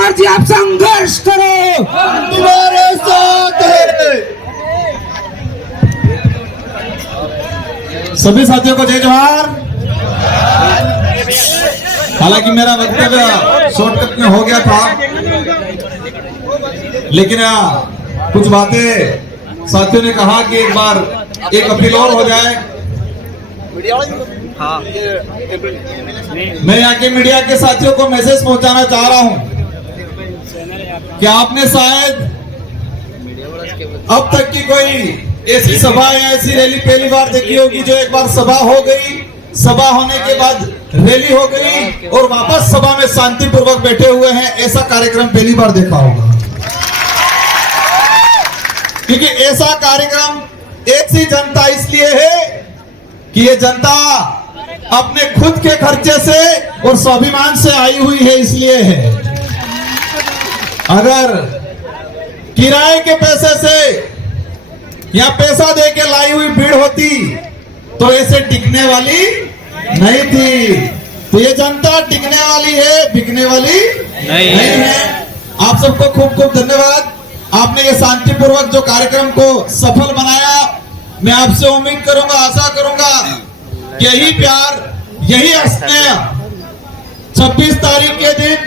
मर्जी आप संघर्ष करो, तुम्हारे साथ है। सभी साथियों को जय जोहार। हालांकि मेरा वक्तव्य शॉर्टकट में हो गया था, लेकिन कुछ बातें साथियों ने कहा कि एक बार एक अपील और हो जाए। मैं यहाँ के मीडिया के साथियों को मैसेज पहुंचाना चाह रहा हूं कि आपने शायद अब तक की कोई ऐसी सभा या ऐसी रैली पहली बार देखी होगी जो एक बार सभा हो गई, सभा होने के बाद रैली हो गई और वापस सभा में शांतिपूर्वक बैठे हुए हैं, ऐसा कार्यक्रम पहली बार देखा होगा। क्योंकि ऐसा कार्यक्रम ऐसी जनता इसलिए है कि ये जनता अपने खुद के खर्चे से और स्वाभिमान से आई हुई है, इसलिए है। अगर किराए के पैसे से या पैसा दे के लाई हुई भीड़ होती तो ऐसे टिकने वाली नहीं थी। तो ये जनता टिकने वाली है, बिकने वाली नहीं है। आप सबको खूब खूब धन्यवाद। आपने ये शांतिपूर्वक जो कार्यक्रम को सफल बनाया। मैं आपसे उम्मीद करूंगा, आशा करूंगा कि यही प्यार, यही स्नेह 26 तारीख के दिन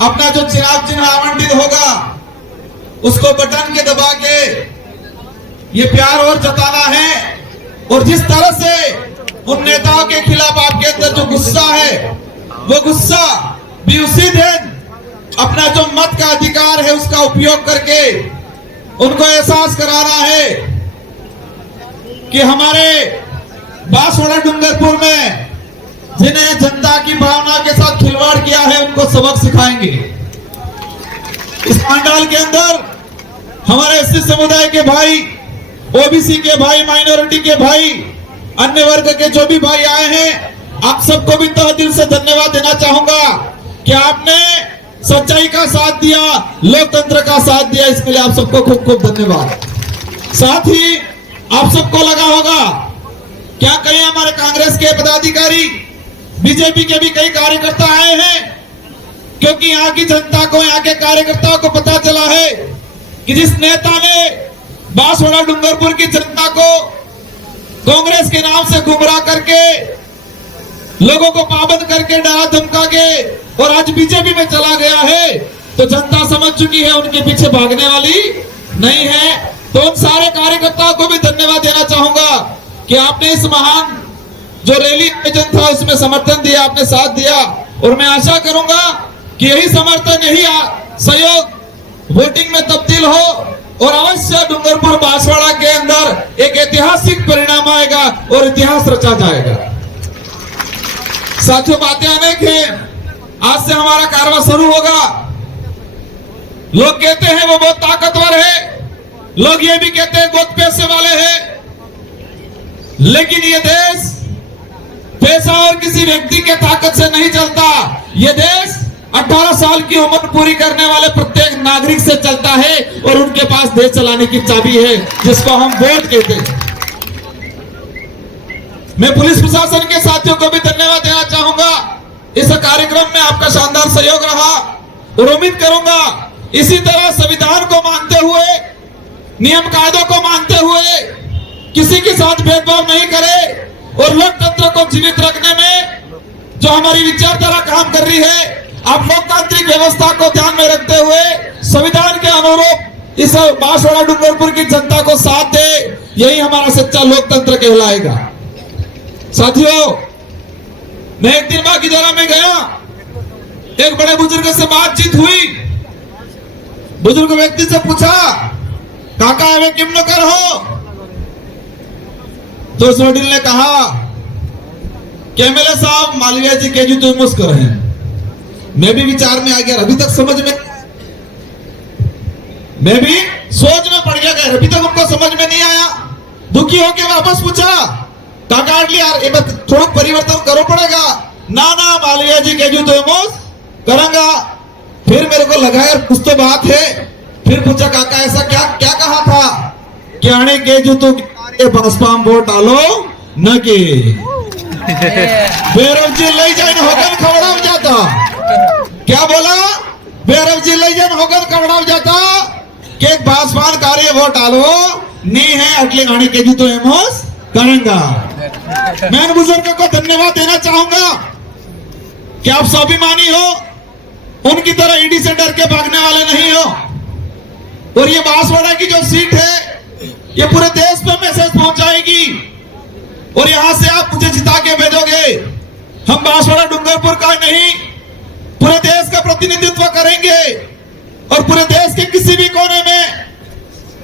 अपना जो चुनाव चिन्ह आवंटित होगा उसको बटन के दबा के ये प्यार और जताना है। और जिस तरह से उन नेताओं के खिलाफ आपके अंदर जो गुस्सा है, वो गुस्सा भी उसी दिन अपना जो मत का अधिकार है उसका उपयोग करके उनको एहसास कराना है कि हमारे बांसवाड़ा डूंगरपुर में जिन्हें जनता की भावना के साथ खिलवाड़ किया है उनको सबक सिखाएंगे। इस पंडाल के अंदर हमारे एससी समुदाय के भाई, ओबीसी के भाई, माइनॉरिटी के भाई, अन्य वर्ग के जो भी भाई आए हैं, आप सबको भी तहे दिल से धन्यवाद देना चाहूंगा कि आपने सच्चाई का साथ दिया, लोकतंत्र का साथ दिया। इसके लिए आप सबको खूब खूब धन्यवाद। साथ ही आप सबको लगा होगा क्या कहीं हमारे कांग्रेस के पदाधिकारी, बीजेपी के भी कई कार्यकर्ता आए हैं, क्योंकि यहाँ की जनता को, यहाँ के कार्यकर्ताओं को पता चला है कि जिस नेता ने बांसवाड़ा डूंगरपुर की जनता को कांग्रेस के नाम से गुमराह करके, लोगों को पाबंद करके, डरा धमका के और आज बीजेपी में चला गया है, तो जनता समझ चुकी है उनके पीछे भागने वाली नहीं है। तो उन सारे कार्यकर्ताओं को भी धन्यवाद देना चाहूंगा कि आपने इस महान जो रैली आयोजन था उसमें समर्थन दिया, आपने साथ दिया। और मैं आशा करूंगा कि यही समर्थन, यही सहयोग वोटिंग में तब्दील हो और अवश्य डूंगरपुर बांसवाड़ा के अंदर एक ऐतिहासिक परिणाम आएगा और इतिहास रचा जाएगा। साथियों, बातें अनेक हैं। आज से हमारा कारवां शुरू होगा। लोग कहते हैं वो बहुत ताकतवर है, लोग ये भी कहते हैं बहुत पैसे वाले हैं, लेकिन ये देश पैसा और किसी व्यक्ति के ताकत से नहीं चलता। ये देश 18 साल की उम्र पूरी करने वाले प्रत्येक नागरिक से चलता है और उनके पास देश चलाने की चाबी है, जिसको हम वोट कहते हैं। मैं पुलिस प्रशासन के साथियों को भी धन्यवाद देना चाहूंगा। इस कार्यक्रम में आपका शानदार सहयोग रहा और उम्मीद करूंगा इसी तरह संविधान को मानते हुए, नियम कायदों को मानते हुए, किसी के साथ भेदभाव नहीं करे और लोकतंत्र को जीवित रखने में जो हमारी विचारधारा काम कर रही है, आप लोकतांत्रिक व्यवस्था को ध्यान में रखते हुए संविधान के अनुरूप इस बांसवाड़ा डूंगरपुर की जनता को साथ दे। यही हमारा सच्चा लोकतंत्र कहलाएगा। साथियों, मैं एक दिन मां की जगह में गया, एक बड़े बुजुर्ग से बातचीत हुई। बुजुर्ग व्यक्ति से पूछा, काका हमें किम न कर हो? तो उस वडील ने कहा कि एमएलए साहब मालवीय जी के जो तुम मुस्कुर हैं। मैं भी विचार में आ गया, अभी तक समझ में, मैं भी सोच में पड़ गया, अभी तक हमको समझ में नहीं आया। दुखी होके वापस पूछा, काका यार ये थोड़ा परिवर्तन करो पड़ेगा। ना ना मालवीय जी के जो तुम करूंगा। फिर मेरे को लगा यार कुछ तो बात है। फिर पूछा, काका ऐसा क्या क्या कहा था? कि आने के जो तुम बसपा में वोट डालो न के बेरोजी ले जाए होकर खबड़ा हो जाता। क्या बोला? बेरव जिल्ह्यान होगन कवडाव जाता कि एक भाजपान कार्य वोट आलो नहीं है अगले गाने के जी तो एमोस करेंगा। मैं इन बुजुर्गों को धन्यवाद देना चाहूंगा कि आप स्वाभिमानी हो, उनकी तरह ईडी से डर के भागने वाले नहीं हो। और ये बांसवाड़ा की जो सीट है ये पूरे देश में मैसेज पहुंचाएगी और यहां से आप मुझे जिता के भेजोगे। हम बांसवाड़ा डूंगरपुर का नहीं पूरे देश का प्रतिनिधित्व करेंगे और पूरे देश के किसी भी कोने में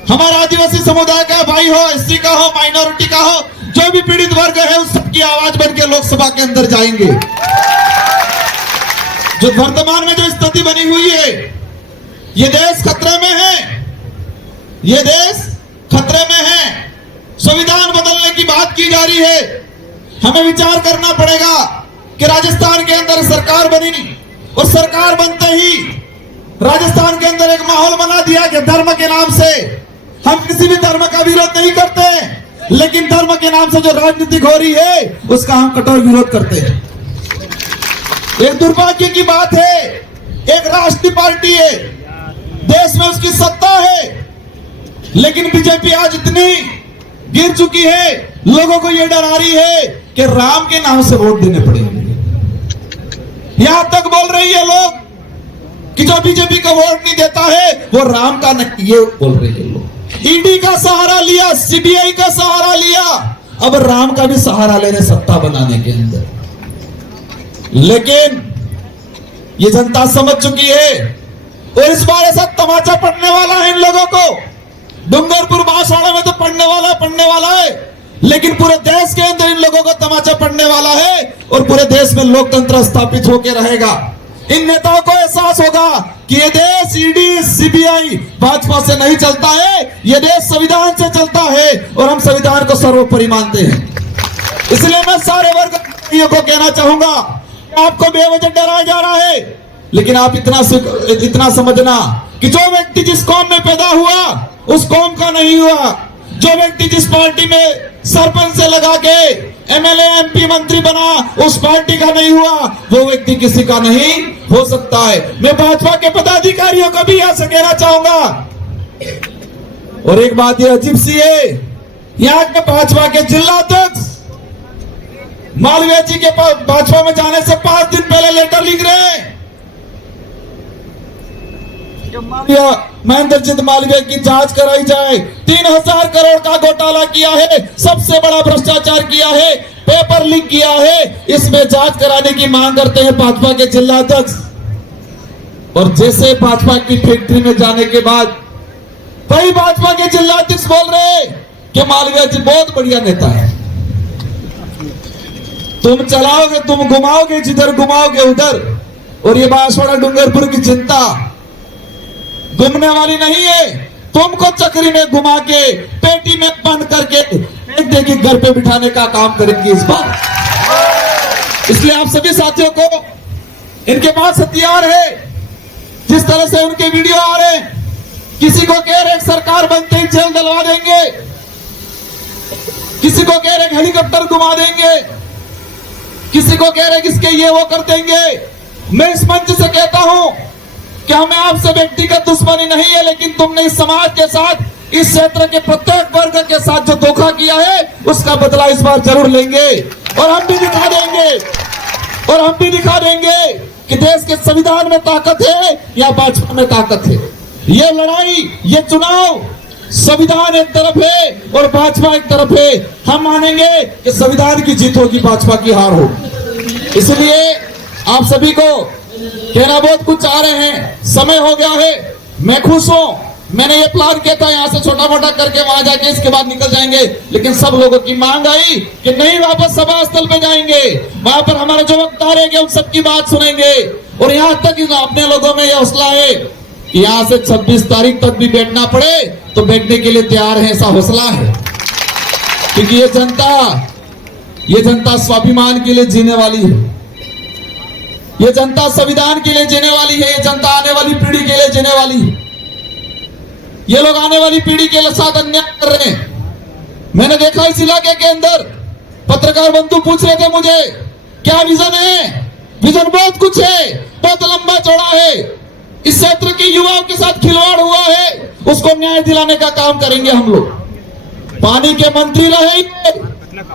हमारा आदिवासी समुदाय का भाई हो, एससी का हो, माइनॉरिटी का हो, जो भी पीड़ित वर्ग है उस सबकी आवाज बन के लोकसभा के अंदर जाएंगे। जो वर्तमान में जो स्थिति बनी हुई है, ये देश खतरे में है, ये देश खतरे में है। संविधान बदलने की बात की जा रही है। हमें विचार करना पड़ेगा कि राजस्थान के अंदर सरकार बनी और सरकार बनते ही राजस्थान के अंदर एक माहौल बना दिया कि धर्म के नाम से हम किसी भी धर्म का विरोध नहीं करते, लेकिन धर्म के नाम से जो राजनीति हो रही है उसका हम कठोर विरोध करते हैं। एक दुर्भाग्य की बात है, एक राष्ट्रीय पार्टी है, देश में उसकी सत्ता है, लेकिन बीजेपी आज इतनी गिर चुकी है, लोगों को यह डरा रही है कि राम के नाम से वोट देने पड़ेंगे। यहां तक बोल रही है लोग कि जो बीजेपी को वोट नहीं देता है वो राम का नहीं, ये बोल रहे हैं लोग। ईडी का सहारा लिया, सीबीआई का सहारा लिया, अब राम का भी सहारा ले रहे सत्ता बनाने के अंदर। लेकिन ये जनता समझ चुकी है और इस बार ऐसा तमाचा पड़ने वाला है इन लोगों को। डूंगरपुर बांसवाड़ा में तो पड़ने वाला है, लेकिन पूरे देश के अंदर इन लोगों को तमाचा पड़ने वाला है और पूरे देश में लोकतंत्र स्थापित होकर रहेगा। इन नेताओं को एहसास होगा कि ये देश ईडी सीबीआई भाजपा से नहीं चलता है, ये देश संविधान से चलता है और हम संविधान को सर्वोपरि मानते हैं। इसलिए मैं सारे वर्ग को कहना चाहूंगा, आपको बेवजह डराया जा रहा है, लेकिन आप इतना समझना कि जो व्यक्ति जिस कौम में पैदा हुआ उस कौम का नहीं हुआ। जो व्यक्ति जिस पार्टी में सरपंच से लगा के एमएलए एमपी मंत्री बना उस पार्टी का नहीं हुआ, वो व्यक्ति किसी का नहीं हो सकता है। मैं भाजपा के पदाधिकारियों को भी यहां से कहना चाहूंगा। और एक बात ये अजीब सी है, यहाँ के भाजपा के जिला अध्यक्ष मालवीय जी के भाजपा में जाने से 5 दिन पहले लेटर लिख रहे हैं महेंद्रजीत मालवीय की जांच कराई जाए। 3000 करोड़ का घोटाला किया है, सबसे बड़ा भ्रष्टाचार किया है, पेपर लीक किया है, इसमें जांच कराने की मांग करते हैं भाजपा के जिला अध्यक्ष। और जैसे भाजपा की फैक्ट्री में जाने के बाद कई भाजपा के जिला अध्यक्ष बोल रहे हैं कि मालवीय जी बहुत बढ़िया नेता है, तुम चलाओगे, तुम घुमाओगे, जिधर घुमाओगे उधर। और ये बांसवाड़ा डूंगरपुर की जनता घूमने वाली नहीं है, तुमको चक्री में घुमा के पेटी में बंद करके एक देगी घर पे बिठाने का काम करेंगे इस बार। इसलिए आप सभी साथियों को, इनके पास हथियार है, जिस तरह से उनके वीडियो आ रहे हैं, किसी को कह रहे सरकार बनते ही जेल दिलवा देंगे, किसी को कह रहे हेलीकॉप्टर घुमा देंगे, किसी को कह रहे किसके ये वो कर देंगे। मैं इस मंच से कहता हूं कि हमें आपसे व्यक्तिगत दुश्मनी नहीं है, लेकिन तुमने इस समाज के साथ, इस क्षेत्र के प्रत्येक वर्ग के साथ जो धोखा किया है उसका बदला इस बार जरूर लेंगे। और हम भी दिखा देंगे कि देश के संविधान में ताकत है या भाजपा में ताकत है। ये लड़ाई, ये चुनाव, संविधान एक तरफ है और भाजपा एक तरफ है। हम मानेंगे कि संविधान की जीत होगी, भाजपा की हार होगी। इसलिए आप सभी को कहना, बहुत कुछ चाह रहे हैं, समय हो गया है, मैं खुश हूं। मैंने ये प्लान किया था यहाँ से छोटा मोटा करके वहां जाके इसके बाद निकल जाएंगे, लेकिन सब लोगों की मांग आई कि नहीं, वापस सभा स्थल पे जाएंगे, वहां पर हमारे जो वक्ता रहेंगे उन सबकी बात सुनेंगे। और यहाँ तक अपने लोगों में यह हौसला है कि यहाँ से 26 तारीख तक भी बैठना पड़े तो बैठने के लिए तैयार है, ऐसा हौसला है। क्योंकि ये जनता स्वाभिमान के लिए जीने वाली है, ये जनता संविधान के लिए जीने वाली है, ये जनता आने वाली पीढ़ी के लिए जीने वाली है। ये लोग आने वाली पीढ़ी के साथ अन्याय कर रहे हैं। मैंने देखा इस इलाके के अंदर पत्रकार बंधु पूछ रहे थे मुझे, क्या विजन है? विजन बहुत कुछ है, बहुत लंबा चौड़ा है। इस क्षेत्र के युवाओं के साथ खिलवाड़ हुआ है, उसको न्याय दिलाने का काम करेंगे हम लोग। पानी के मंत्री रहे,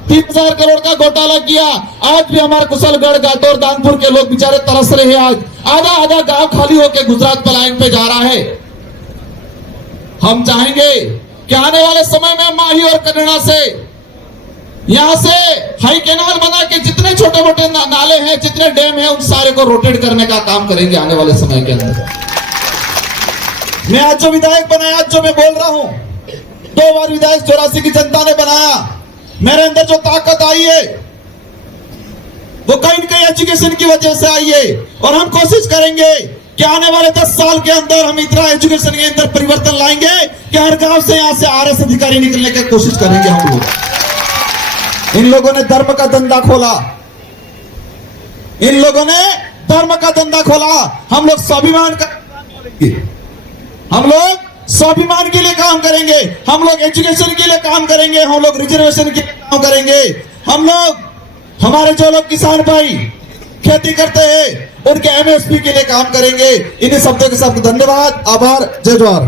30,000 करोड़ का घोटाला किया। आज भी हमारे कुशलगढ़, गाटोर, दानपुर के लोग बेचारे तरस रहे हैं। आज आधा आधा गांव खाली होकर गुजरात पलायन पे जा रहा है। हम चाहेंगे कि आने वाले समय में माही और कन्नड़ा से, यहां से हाई कैनाल बना के जितने छोटे मोटे नाले हैं, जितने डैम हैं, उन सारे को रोटेट करने का काम करेंगे आने वाले समय के अंदर। मैं आज जो विधायक बनाया, आज जो मैं बोल रहा हूं, 2 बार विधायक 84 की जनता ने बनाया। मेरे अंदर जो ताकत आई है वो कहीं न कहीं एजुकेशन की वजह से आई है। और हम कोशिश करेंगे कि आने वाले 10 साल के अंदर हम इतना एजुकेशन के अंदर परिवर्तन लाएंगे कि हर गांव से, यहां से आरएस अधिकारी निकलने की कोशिश करेंगे हम लोग। इन लोगों ने धर्म का धंधा खोला, इन लोगों ने धर्म का धंधा खोला। हम लोग स्वाभिमान का, हम लोग स्वाभिमान के लिए काम करेंगे, हम लोग एजुकेशन के लिए काम करेंगे, हम लोग रिजर्वेशन के लिए काम करेंगे, हम लोग, हमारे जो लोग किसान भाई खेती करते हैं उनके एमएसपी के लिए काम करेंगे। इन्हीं शब्दों के साथ धन्यवाद, आभार, जय जोहार।